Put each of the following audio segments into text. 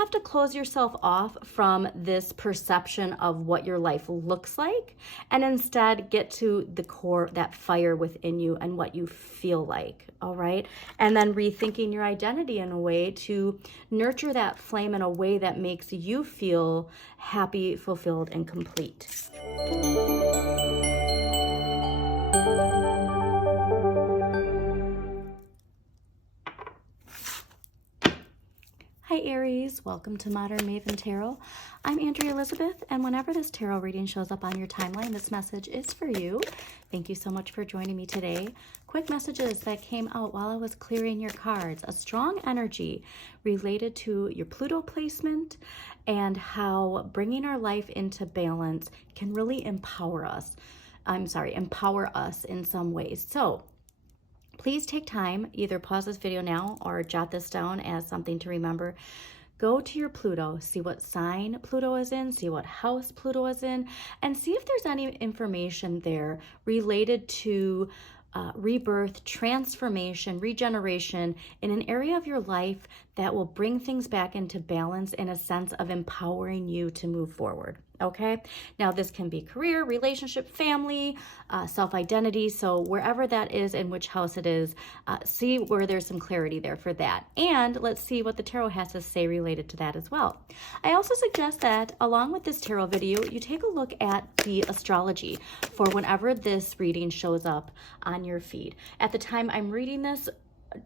have to close yourself off from this perception of what your life looks like and instead get to the core, that fire within you and what you feel like, all right? And then rethinking your identity in a way to nurture that flame in a way that makes you feel happy, fulfilled, and complete. Hi Aries, welcome to Modern Maven Tarot. I'm Andrea Elizabeth, and whenever this tarot reading shows up on your timeline, this message is for you. Thank you so much for joining me today. Quick messages that came out while I was clearing your cards. A strong energy related to your Pluto placement and how bringing our life into balance can really empower us in some ways. So please take time, either pause this video now or jot this down as something to remember. Go to your Pluto, see what sign Pluto is in, see what house Pluto is in, and see if there's any information there related to rebirth, transformation, regeneration in an area of your life that will bring things back into balance in a sense of empowering you to move forward. Okay, now this can be career, relationship, family, self-identity. So wherever that is, in which house it is, see where there's some clarity there for that. And let's see what the tarot has to say related to that as well. I also suggest that along with this tarot video, you take a look at the astrology for whenever this reading shows up on your feed. At the time I'm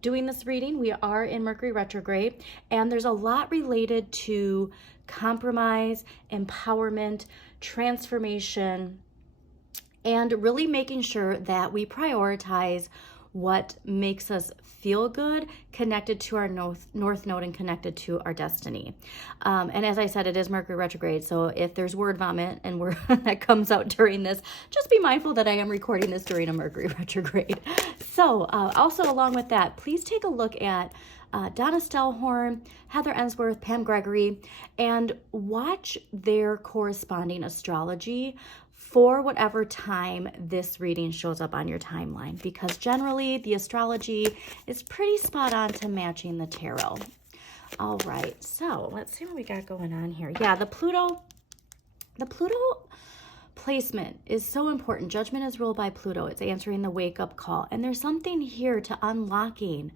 doing this reading, we are in Mercury retrograde, and there's a lot related to compromise, empowerment, transformation, and really making sure that we prioritize what makes us feel good, connected to our north node and connected to our destiny. And as I said, it is Mercury retrograde, so if there's word vomit and word that comes out during this, just be mindful that I am recording this during a Mercury retrograde. So also along with that, please take a look at Donna Stellhorn, Heather Ensworth, Pam Gregory, and watch their corresponding astrology for whatever time this reading shows up on your timeline, because generally the astrology is pretty spot on to matching the tarot. All right, so let's see what we got going on here. Yeah, the Pluto placement is so important. Judgment is ruled by Pluto. It's answering the wake-up call, and there's something here to unlocking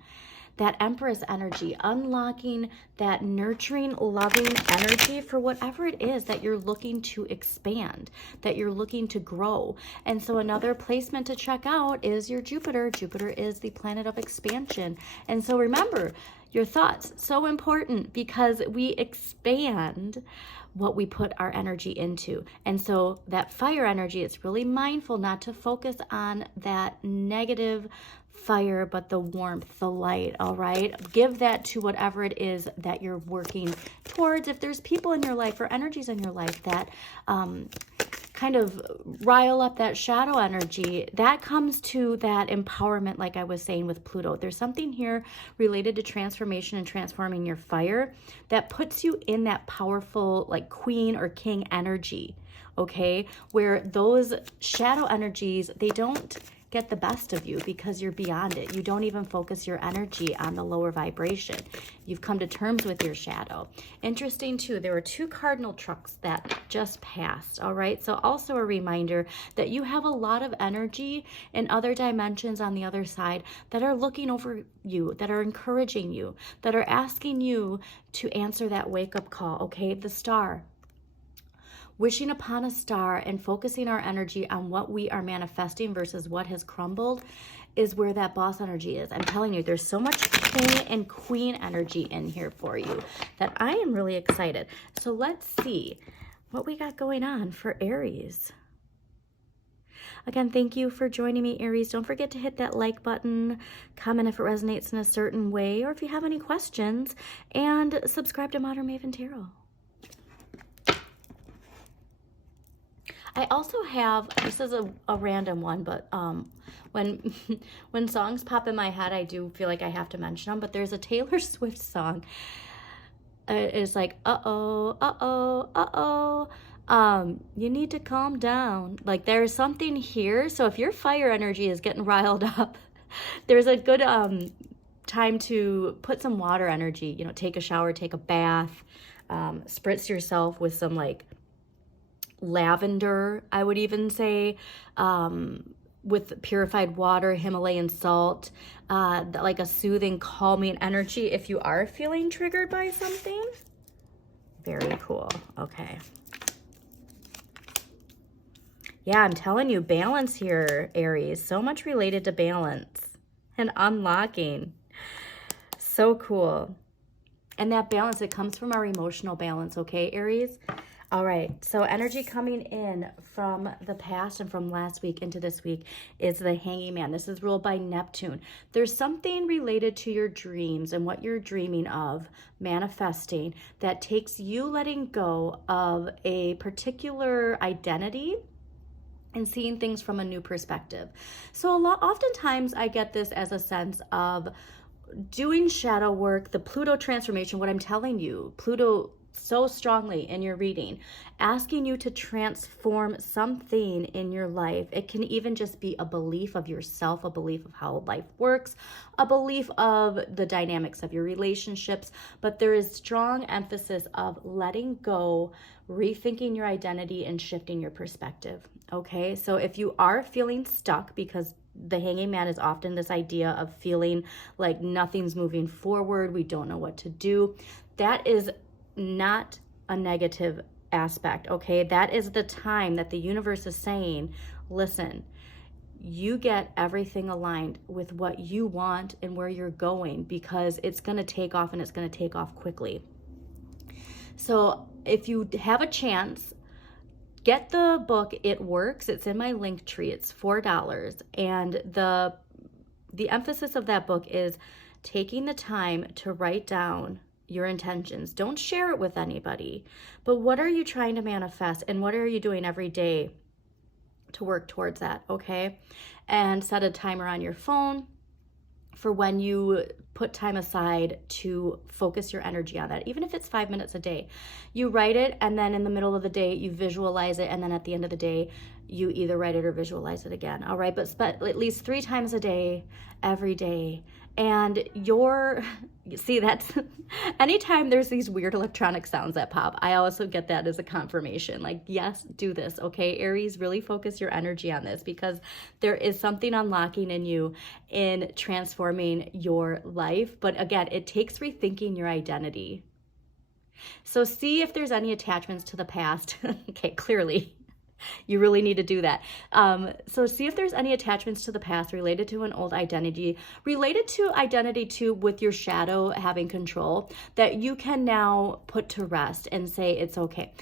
that Empress energy, unlocking that nurturing, loving energy for whatever it is that you're looking to expand, that you're looking to grow. And so another placement to check out is your Jupiter. Jupiter is the planet of expansion. And so remember, your thoughts, so important, because we expand what we put our energy into. And so that fire energy, it's really mindful not to focus on that negative fire, but the warmth, the light, all right? Give that to whatever it is that you're working towards. If there's people in your life or energies in your life that kind of rile up that shadow energy, that comes to that empowerment, like I was saying with Pluto. There's something here related to transformation and transforming your fire that puts you in that powerful, like queen or king energy, okay? Where those shadow energies, they don't get the best of you because you're beyond it. You don't even focus your energy on the lower vibration. You've come to terms with your shadow. Interesting too, there were 2 cardinal trucks that just passed, all right? So also a reminder that you have a lot of energy in other dimensions on the other side that are looking over you, that are encouraging you, that are asking you to answer that wake-up call, okay? The star. Wishing upon a star and focusing our energy on what we are manifesting versus what has crumbled is where that boss energy is. I'm telling you, there's so much king and queen energy in here for you that I am really excited. So let's see what we got going on for Aries. Again, thank you for joining me, Aries. Don't forget to hit that like button, comment if it resonates in a certain way, or if you have any questions, and subscribe to Modern Maven Tarot. I also have, this is a random one, but when songs pop in my head, I do feel like I have to mention them, but there's a Taylor Swift song. It's like, uh-oh, uh-oh, uh-oh, you need to calm down. Like there's something here. So if your fire energy is getting riled up, there's a good time to put some water energy, you know, take a shower, take a bath, spritz yourself with some like lavender, I would even say, with purified water, Himalayan salt, like a soothing, calming energy if you are feeling triggered by something. Very cool. Okay. Yeah, I'm telling you, balance here, Aries. So much related to balance and unlocking. So cool. And that balance, it comes from our emotional balance, okay, Aries? All right, so energy coming in from the past and from last week into this week is the Hanging Man. This is ruled by Neptune. There's something related to your dreams and what you're dreaming of, manifesting, that takes you letting go of a particular identity and seeing things from a new perspective. So oftentimes I get this as a sense of doing shadow work, the Pluto transformation, what I'm telling you, Pluto so strongly in your reading, asking you to transform something in your life. It can even just be a belief of yourself, a belief of how life works, a belief of the dynamics of your relationships, but there is strong emphasis of letting go, rethinking your identity, and shifting your perspective. Okay, so if you are feeling stuck, because the Hanging Man is often this idea of feeling like nothing's moving forward, we don't know what to do, that is not a negative aspect, okay? That is the time that the universe is saying, listen, you get everything aligned with what you want and where you're going, because it's going to take off, and it's going to take off quickly. So if you have a chance, get the book It Works. It's in my link tree. It's $4. And the emphasis of that book is taking the time to write down your intentions. Don't share it with anybody, but what are you trying to manifest, and what are you doing every day to work towards that, okay? And set a timer on your phone for when you put time aside to focus your energy on that. Even if it's 5 minutes a day, you write it, and then in the middle of the day you visualize it, and then at the end of the day you either write it or visualize it again. All right, but at least 3 times a day, every day. And see, that's anytime there's these weird electronic sounds that pop, I also get that as a confirmation. Like, yes, do this, okay? Aries, really focus your energy on this, because there is something unlocking in you in transforming your life. But again, it takes rethinking your identity. So see if there's any attachments to the past. Okay, clearly. You really need to do that. So see if there's any attachments to the past related to an old identity, related to identity too with your shadow having control, that you can now put to rest and say it's okay.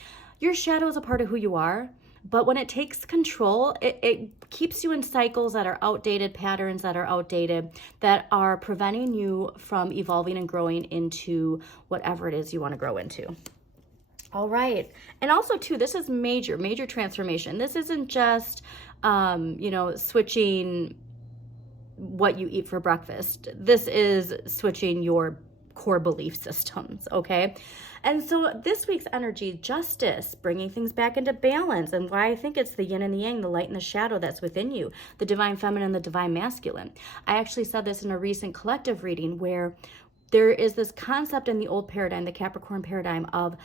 Your shadow is a part of who you are, but when it takes control, it keeps you in cycles that are outdated, patterns that are outdated, that are preventing you from evolving and growing into whatever it is you want to grow into. All right. And also too, this is major transformation. This isn't just, switching what you eat for breakfast. This is switching your core belief systems. Okay. And so this week's energy, justice, bringing things back into balance, and why I think it's the yin and the yang, the light and the shadow that's within you, the divine feminine, the divine masculine. I actually said this in a recent collective reading where there is this concept in the old paradigm, the Capricorn paradigm, of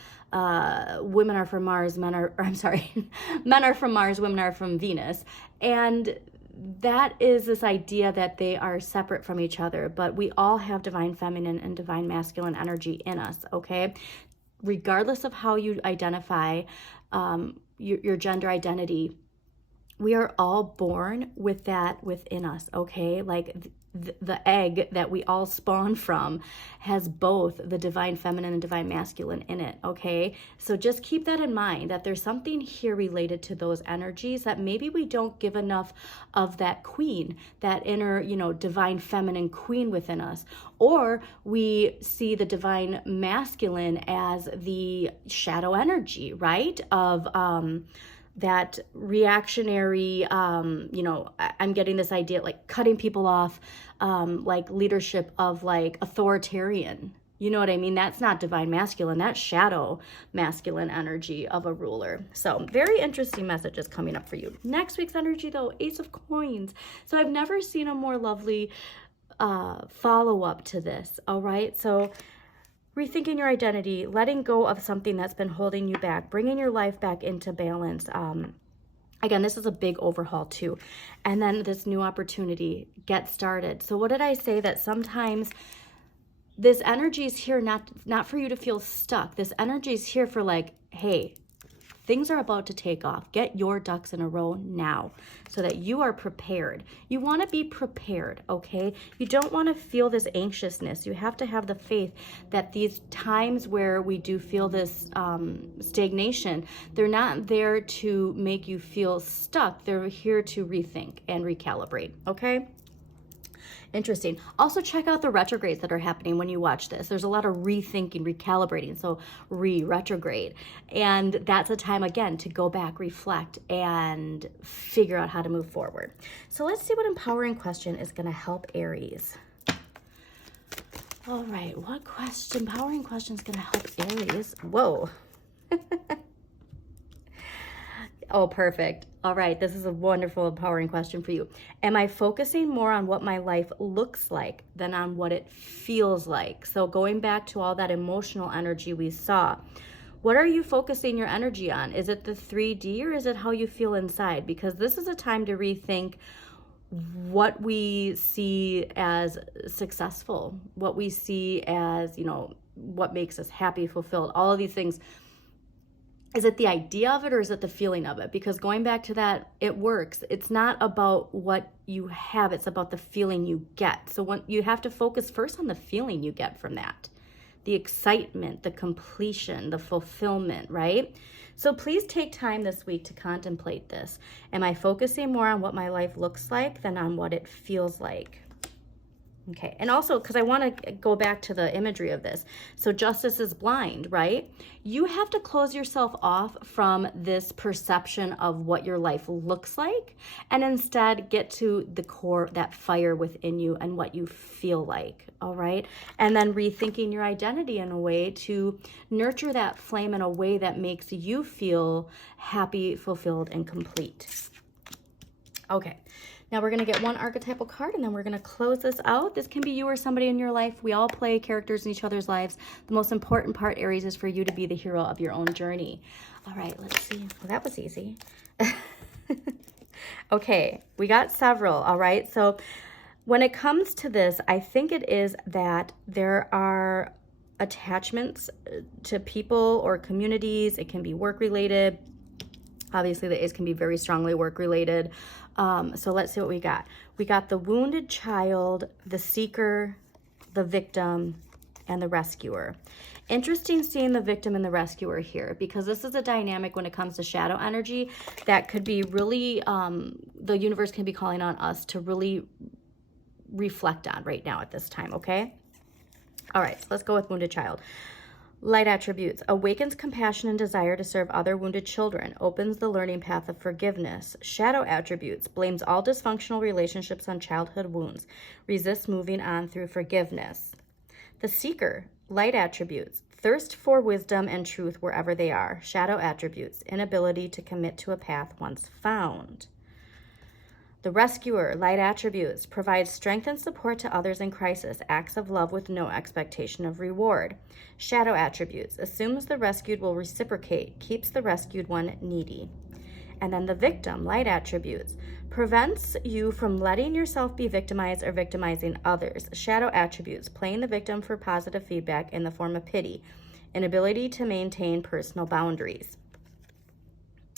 women are from Mars, men are from Mars, women are from Venus. And that is this idea that they are separate from each other, but we all have divine feminine and divine masculine energy in us, okay? Regardless of how you identify your gender identity, we are all born with that within us, okay? Like the egg that we all spawn from has both the divine feminine and divine masculine in it, okay? So just keep that in mind, that there's something here related to those energies that maybe we don't give enough of that queen, that inner, divine feminine queen within us. Or we see the divine masculine as the shadow energy, right? Of that reactionary, I'm getting this idea like cutting people off, like leadership of like authoritarian. You know what I mean? That's not divine masculine. That's shadow masculine energy of a ruler. So very interesting messages coming up for you. Next week's energy though, Ace of Coins. So I've never seen a more lovely follow-up to this, all right? So rethinking your identity, letting go of something that's been holding you back, bringing your life back into balance. Again, this is a big overhaul too. And then this new opportunity, get started. So what did I say? That sometimes this energy is here not for you to feel stuck. This energy is here for like, hey, things are about to take off. Get your ducks in a row now so that you are prepared. You want to be prepared, okay? You don't want to feel this anxiousness. You have to have the faith that these times where we do feel this stagnation, they're not there to make you feel stuck. They're here to rethink and recalibrate, okay? Interesting. Also check out the retrogrades that are happening when you watch this. There's a lot of rethinking, recalibrating, so retrograde. And that's a time, again, to go back, reflect, and figure out how to move forward. So let's see what empowering question is going to help Aries. All right, what empowering question is going to help Aries? Whoa. Oh, perfect. All right, this is a wonderful, empowering question for you. Am I focusing more on what my life looks like than on what it feels like? So going back to all that emotional energy we saw, what are you focusing your energy on? Is it the 3D or is it how you feel inside? Because this is a time to rethink what we see as successful, what we see as, you know, what makes us happy, fulfilled, all of these things. Is it the idea of it or is it the feeling of it? Because going back to that, it works. It's not about what you have, it's about the feeling you get. So when you have to focus first on the feeling you get from that, the excitement, the completion, the fulfillment, right? So please take time this week to contemplate this. Am I focusing more on what my life looks like than on what it feels like? Okay, and also because I want to go back to the imagery of this. So justice is blind, right? You have to close yourself off from this perception of what your life looks like and instead get to the core, that fire within you and what you feel like, all right? And then rethinking your identity in a way to nurture that flame in a way that makes you feel happy, fulfilled, and complete. Okay. Now we're going to get one archetypal card and then we're going to close this out. This can be you or somebody in your life. We all play characters in each other's lives. The most important part, Aries, is for you to be the hero of your own journey. All right, let's see. Well, that was easy. Okay, we got several, all right? So when it comes to this, I think it is that there are attachments to people or communities. It can be work-related. Obviously, the A's can be very strongly work-related. So let's see what we got. We got the wounded child, the seeker, the victim, and the rescuer. Interesting seeing the victim and the rescuer here because this is a dynamic when it comes to shadow energy that could be really, the universe can be calling on us to really reflect on right now at this time, okay? All right, so let's go with wounded child. Light attributes: awakens compassion and desire to serve other wounded children, opens the learning path of forgiveness. Shadow attributes: blames all dysfunctional relationships on childhood wounds, resists moving on through forgiveness. The seeker: light attributes: thirst for wisdom and truth wherever they are. Shadow attributes: inability to commit to a path once found. The rescuer: light attributes: provides strength and support to others in crisis, acts of love with no expectation of reward. Shadow attributes: assumes the rescued will reciprocate, keeps the rescued one needy. And then the victim: light attributes: prevents you from letting yourself be victimized or victimizing others. Shadow attributes: playing the victim for positive feedback in the form of pity, inability to maintain personal boundaries.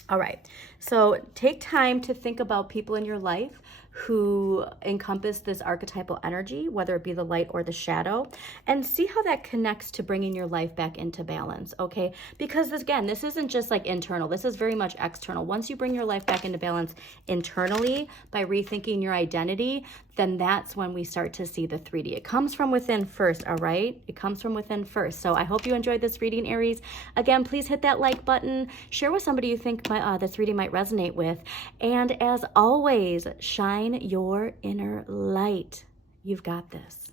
All right, so take time to think about people in your life who encompass this archetypal energy, whether it be the light or the shadow, and see how that connects to bringing your life back into balance, okay? Because again, this isn't just like internal, this is very much external. Once you bring your life back into balance internally by rethinking your identity, then that's when we start to see the 3D. It comes from within first, all right? It comes from within first. So I hope you enjoyed this reading, Aries. Again, please hit that like button. Share with somebody you think this reading might resonate with. And as always, shine your inner light. You've got this.